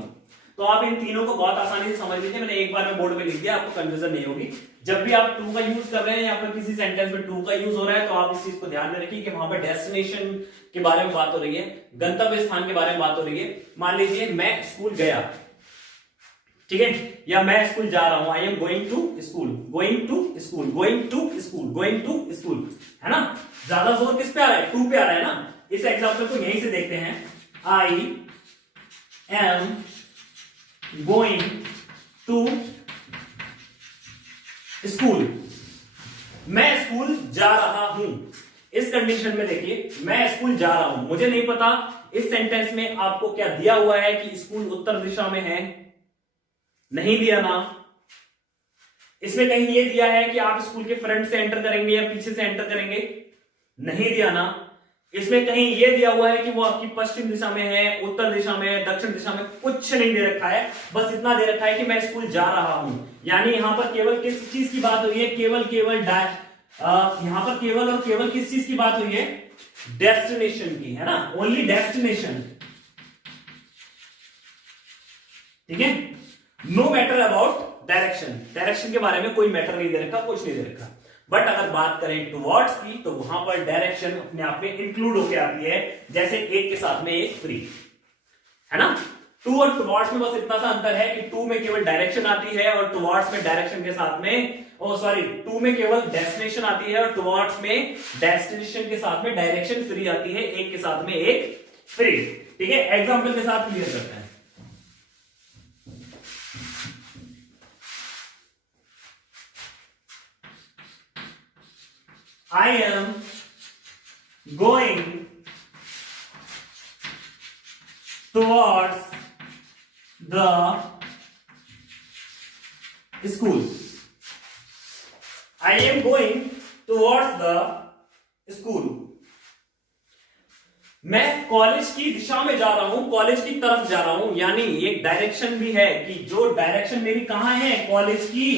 तो आप इन तीनों को बहुत आसानी से समझ लीजिए, मैंने एक बार में बोर्ड पे लिख दिया, आपको कंफ्यूजन नहीं होगी। जब भी आप टू का यूज कर रहे हैं या फिर किसी सेंटेंस में टू का यूज हो रहा है तो आप इस चीज को ध्यान में रखिए कि वहां पर डेस्टिनेशन के बारे में बात हो रही है, गंतव्य स्थान के बारे में बात हो रही है। मान लीजिए मैं स्कूल गया, ठीक है, या मैं स्कूल जा रहा हूं, I am going to school, going to school, going to school, going to school, है ना? ज्यादा जोर किस पे आ रहा है? टू पे आ रहा है ना। इस एग्जांपल को यहीं से देखते हैं, I am going to school, मैं स्कूल जा रहा हूं। इस कंडीशन में देखिए मैं स्कूल जा रहा हूं, मुझे नहीं पता इस सेंटेंस में आपको क्या दिया हुआ है कि स्कूल उत्तर दिशा में है, नहीं दिया ना। इसमें कहीं ये दिया है कि आप स्कूल के फ्रंट से एंटर करेंगे या पीछे से एंटर करेंगे, नहीं दिया ना। इसमें कहीं ये दिया हुआ है कि वो आपकी पश्चिम दिशा में है, उत्तर दिशा में है, दक्षिण दिशा में, कुछ नहीं दे रखा है। बस इतना दे रखा है कि मैं स्कूल जा रहा हूं। यानी यहां पर केवल किस चीज की बात हुई है? केवल यहां पर केवल और केवल किस चीज की बात हुई है? डेस्टिनेशन की, है ना? Only destination. ठीक है, no matter about direction. Direction के बारे में कोई मैटर नहीं दे रखा, कुछ नहीं दे रखा। बट अगर बात करें टुवर्ड्स की तो वहां पर डायरेक्शन अपने आप में इंक्लूड होकर आती है, जैसे एक के साथ में एक फ्री, है ना? टू और टुवर्ड्स में बस इतना सा अंतर है कि टू में केवल डायरेक्शन आती है और टुवर्ड्स में डायरेक्शन के साथ में, टू में केवल डेस्टिनेशन आती है और टुवर्ड्स में डेस्टिनेशन के साथ में डायरेक्शन फ्री आती है, एक के साथ में एक फ्री। ठीक है, एग्जाम्पल के साथ क्लियर करते हैं। I am going towards the school. I am going towards the school. मैं कॉलेज की दिशा में जा रहा हूं, कॉलेज की तरफ जा रहा हूं। यानी एक डायरेक्शन भी है कि जो डायरेक्शन मेरी कहां है? कॉलेज की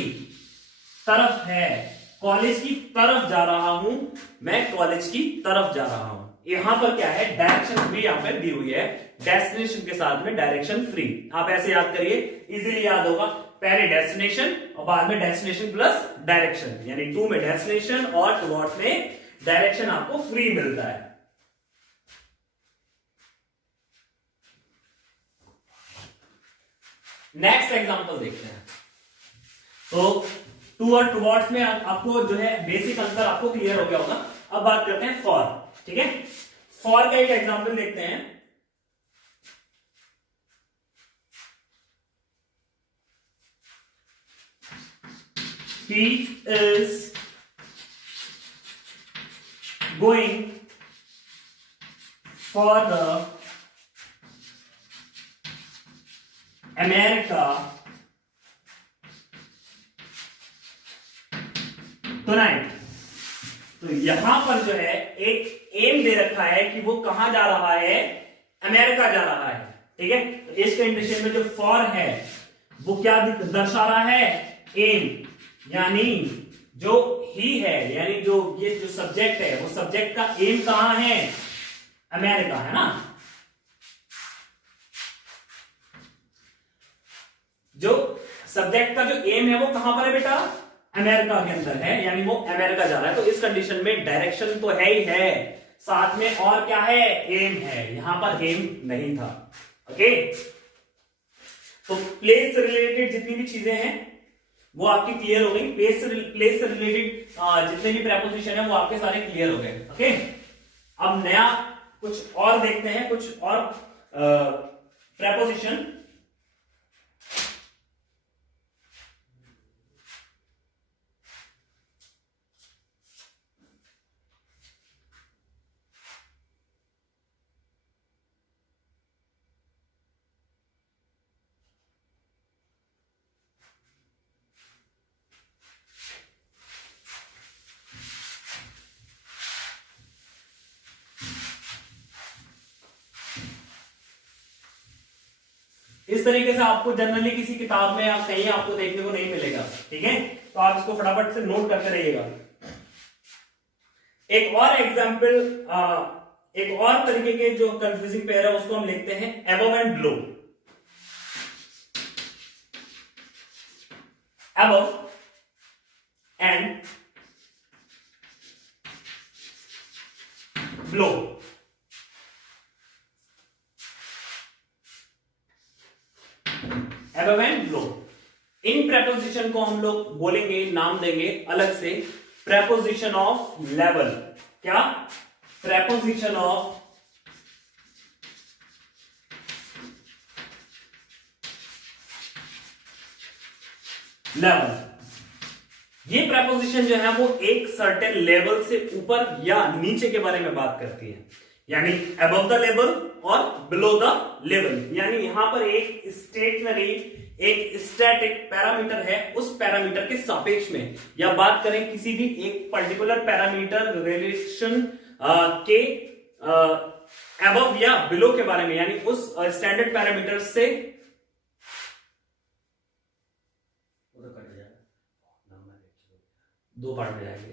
तरफ है। कॉलेज की तरफ जा रहा हूं, मैं कॉलेज की तरफ जा रहा हूं। यहां पर क्या है? डायरेक्शन फ्री यहां पर दी हुई है, डेस्टिनेशन के साथ में डायरेक्शन फ्री। आप ऐसे याद करिए, इजीली याद होगा। पहले डेस्टिनेशन और बाद में डेस्टिनेशन प्लस डायरेक्शन, यानी टू में डेस्टिनेशन और टुवर्ड्स में डायरेक्शन आपको फ्री मिलता है। नेक्स्ट एग्जांपल देखते हैं। तो टू और टुवर्ड्स में आपको जो है बेसिक अंतर आपको क्लियर हो गया होगा। अब बात करते हैं फॉर। ठीक है, फॉर का एक एग्जांपल देखते हैं। He is going for the America tonight. तो यहां पर जो है एक एम दे रखा है कि वो कहां जा रहा है, अमेरिका जा रहा है। ठीक है, तो इस कंडीशन में जो फॉर है वो क्या दर्शा रहा है, एम, यानी जो ही है, यानी जो ये जो सब्जेक्ट है वो सब्जेक्ट का एम कहां है, अमेरिका, है ना। जो सब्जेक्ट का जो एम है वो कहां पर है बेटा, अमेरिका के अंदर है, यानी वो अमेरिका जा रहा है। तो इस कंडीशन में डायरेक्शन तो है ही है, साथ में और क्या है, एम है। यहां पर एम नहीं था। ओके, तो प्लेस से रिलेटेड जितनी भी चीजें हैं वो आपकी क्लियर हो गई। प्लेस से रिलेटेड जितने भी प्रेपोजिशन है वो आपके सारे क्लियर हो गए। ओके, अब नया कुछ और देखते हैं, कुछ और प्रेपोजिशन। इस तरीके से आपको जनरली किसी किताब में आप कहीं आपको देखने को नहीं मिलेगा। ठीक है, तो आप इसको फटाफट से नोट करते रहिएगा। एक और एग्जांपल, एक और तरीके के जो कंफ्यूजिंग पेयर है उसको हम लिखते हैं above and below. Above and below. above and below, in preposition को हम लोग बोलेंगे, नाम देंगे अलग से, प्रेपोजिशन ऑफ लेवल। क्या, प्रेपोजिशन ऑफ लेवल। ये प्रेपोजिशन जो है वो एक सर्टेन लेवल से ऊपर या नीचे के बारे में बात करती है, यानी अबव द लेवल और बिलो द लेवल। यानी यहां पर एक स्टेशनरी, एक स्टैटिक पैरामीटर है, उस पैरामीटर के सापेक्ष में, या बात करें किसी भी एक पर्टिकुलर पैरामीटर रिलेशन के अबव या बिलो के बारे में, यानी उस स्टैंडर्ड पैरामीटर से दो पार्ट में जाएंगे।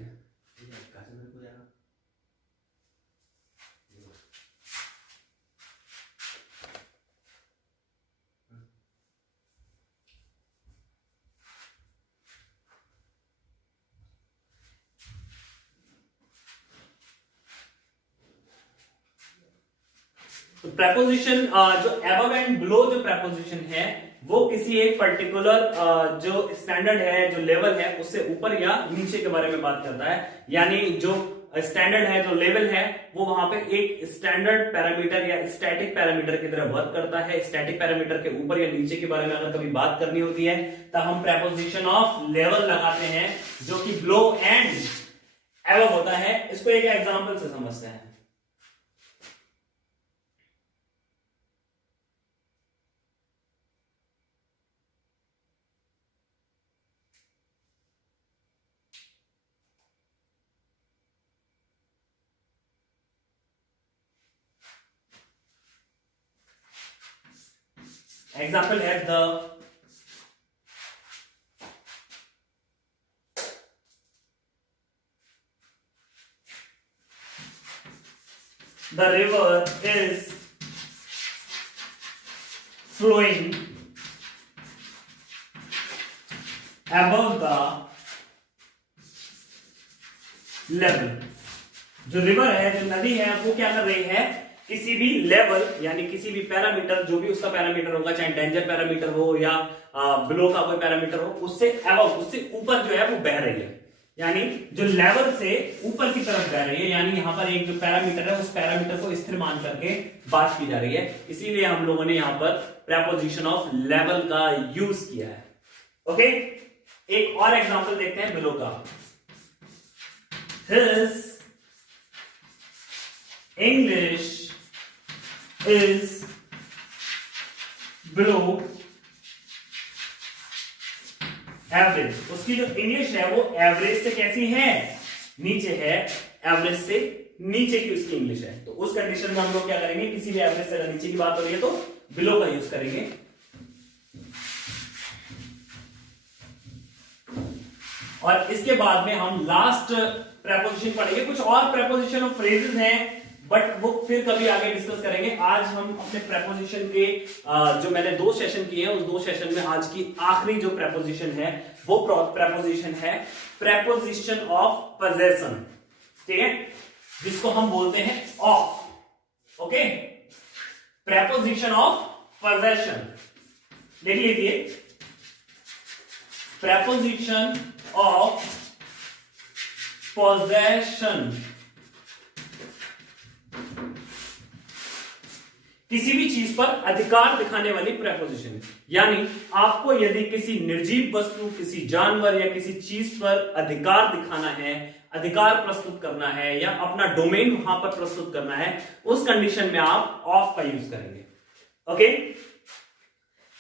तो प्रेपोजिशन जो अबव एंड बिलो जो प्रेपोजिशन है वो किसी एक पर्टिकुलर जो स्टैंडर्ड है, जो लेवल है, उससे ऊपर या नीचे के बारे में बात करता है। यानी जो स्टैंडर्ड है, जो लेवल है, वो वहां पे एक स्टैंडर्ड पैरामीटर या स्टैटिक पैरामीटर की तरह वर्क करता है। स्टैटिक पैरामीटर के ऊपर या नीचे के बारे में अगर कभी बात करनी होती है तब हम प्रेपोजिशन ऑफ लेवल लगाते हैं, जो कि बिलो एंड अबव होता है। इसको एक एग्जाम्पल से समझते हैं। एग्जाम्पल है the river is flowing above the level। जो रिवर है, जो नदी है, वो क्या कर रही है, किसी भी लेवल यानी किसी भी पैरामीटर, जो भी उसका पैरामीटर होगा, चाहे डेंजर पैरामीटर हो या बिलो का कोई पैरामीटर हो, उससे अबव, उससे ऊपर जो है वो बह रही है। यानी जो लेवल से ऊपर की तरफ बह रही है। यानी यहां पर एक जो पैरामीटर है उस पैरामीटर को स्थिर मान करके बात की जा रही है। इसीलिए हम लोगों ने यहां पर प्रेपोजिशन ऑफ लेवल का यूज किया है। ओके, एक और एग्जांपल देखते हैं बिलो का। His English is below average, उसकी जो इंग्लिश है वो एवरेज से कैसी है, नीचे है, एवरेज से नीचे की उसकी इंग्लिश है। तो उस कंडीशन में हम लोग क्या करेंगे, किसी भी एवरेज से अगर नीचे की बात हो रही है तो बिलो का यूज करेंगे। और इसके बाद में हम लास्ट प्रेपोजिशन पढ़ेंगे। कुछ और प्रेपोजिशन और फ्रेजेस हैं बट वो फिर कभी आगे डिस्कस करेंगे। आज हम अपने प्रेपोजिशन के जो मैंने 2 सेशन किए हैं उस 2 सेशन में आज की आखिरी जो प्रेपोजिशन है वो प्रेपोजिशन है प्रेपोजिशन ऑफ पोजेशन, ठीक है, जिसको हम बोलते हैं of. Okay, preposition of possession लिख लीजिए, प्रेपोजिशन ऑफ पोजेशन, किसी भी चीज पर अधिकार दिखाने वाली प्रेपोजिशन। यानी आपको यदि किसी निर्जीव वस्तु, किसी जानवर या किसी चीज पर अधिकार दिखाना है, अधिकार प्रस्तुत करना है या अपना डोमेन वहां पर प्रस्तुत करना है, उस कंडीशन में आप ऑफ का यूज करेंगे। ओके,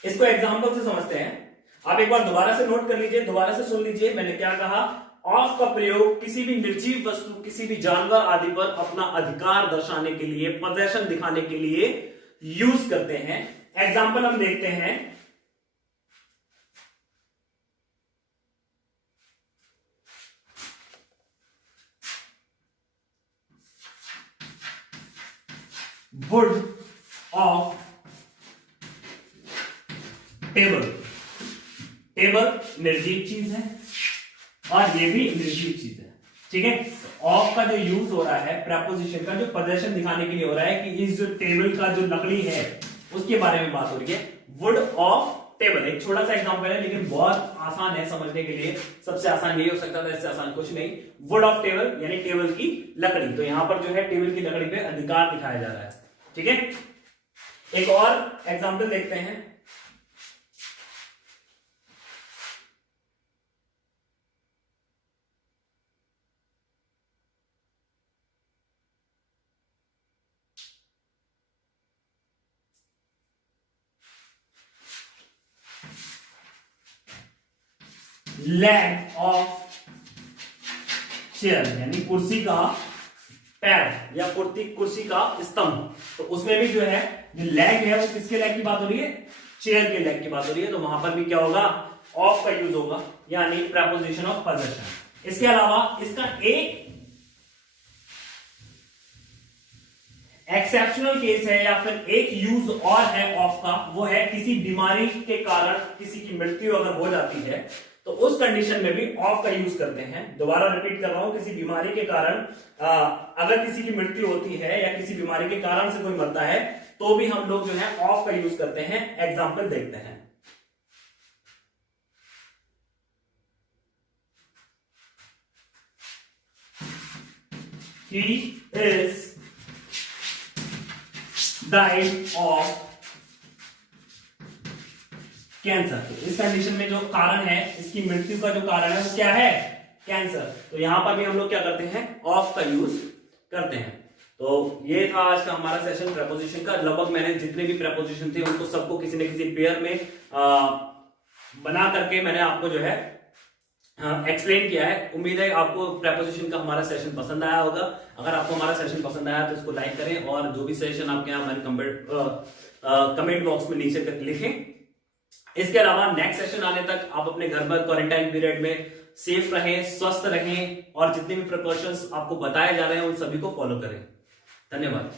इसको एग्जांपल से समझते हैं। आप एक बार दोबारा से नोट कर लीजिए, दोबारा से सुन लीजिए मैंने क्या कहा। ऑफ का प्रयोग किसी भी निर्जीव वस्तु, किसी भी जानवर आदि पर अपना अधिकार दर्शाने के लिए, पोजेशन दिखाने के लिए यूज करते हैं। एग्जाम्पल हम देखते हैं। वुड ऑफ टेबल, टेबल निर्जीव चीज है और ये भी निर्जीव चीज है, ठीक है। ऑफ का जो यूज हो रहा है प्रेपोजिशन का, जो पोजेशन दिखाने के लिए हो रहा है कि इस जो टेबल का जो लकड़ी है उसके बारे में बात हो रही है। वुड ऑफ टेबल एक छोटा सा एग्जांपल है लेकिन बहुत आसान है समझने के लिए। सबसे आसान यही हो सकता था, इससे आसान कुछ नहीं। वुड ऑफ टेबल यानी टेबल की लकड़ी। तो यहां पर जो है टेबल की लकड़ी पे अधिकार दिखाया जा रहा है, ठीक है। एक और एग्जाम्पल देखते हैं। लेग ऑफ चेयर यानी कुर्सी का पैर या कुर्सी का स्तंभ। तो उसमें भी जो है जो लेग है वो किसके लेग की बात हो रही है, चेयर के लेग की बात हो रही है। तो वहां पर भी क्या होगा, ऑफ का यूज होगा, यानी प्रेपोजिशन ऑफ पोजेशन। इसके अलावा इसका एक एक्सेप्शनल केस है या फिर एक यूज और है ऑफ का, वो है किसी बीमारी के कारण किसी की मृत्यु अगर हो जाती है तो उस कंडीशन में भी ऑफ का यूज करते हैं। दोबारा रिपीट कर रहा हूं, किसी बीमारी के कारण अगर किसी की मृत्यु होती है या किसी बीमारी के कारण से कोई मरता है तो भी हम लोग जो है ऑफ का यूज करते हैं। एग्जाम्पल देखते हैं। He is died of cancer. तो इस कंडीशन में जो कारण है, इसकी मृत्यु का जो कारण है वो क्या है, कैंसर। तो यहां पर भी हम लोग क्या करते हैं, ऑफ का यूज करते हैं। तो ये था आज का हमारा सेशन प्रेपोजिशन का। लगभग मैंने जितने भी प्रेपोजिशन थे उनको सबको किसी न किसी पेयर में बना करके मैंने आपको जो है एक्सप्लेन किया है। उम्मीद है आपको प्रेपोजिशन का हमारा सेशन पसंद आया होगा। अगर आपको हमारा सेशन पसंद आया तो इसको लाइक करें और जो भी सेशन आपके यहाँ हमारे कमेंट बॉक्स में नीचे तक लिखें। इसके अलावा नेक्स्ट सेशन आने तक आप अपने घर पर क्वारंटाइन पीरियड में सेफ रहें, स्वस्थ रहें और जितने भी प्रिकॉशंस आपको बताए जा रहे हैं उन सभी को फॉलो करें। धन्यवाद।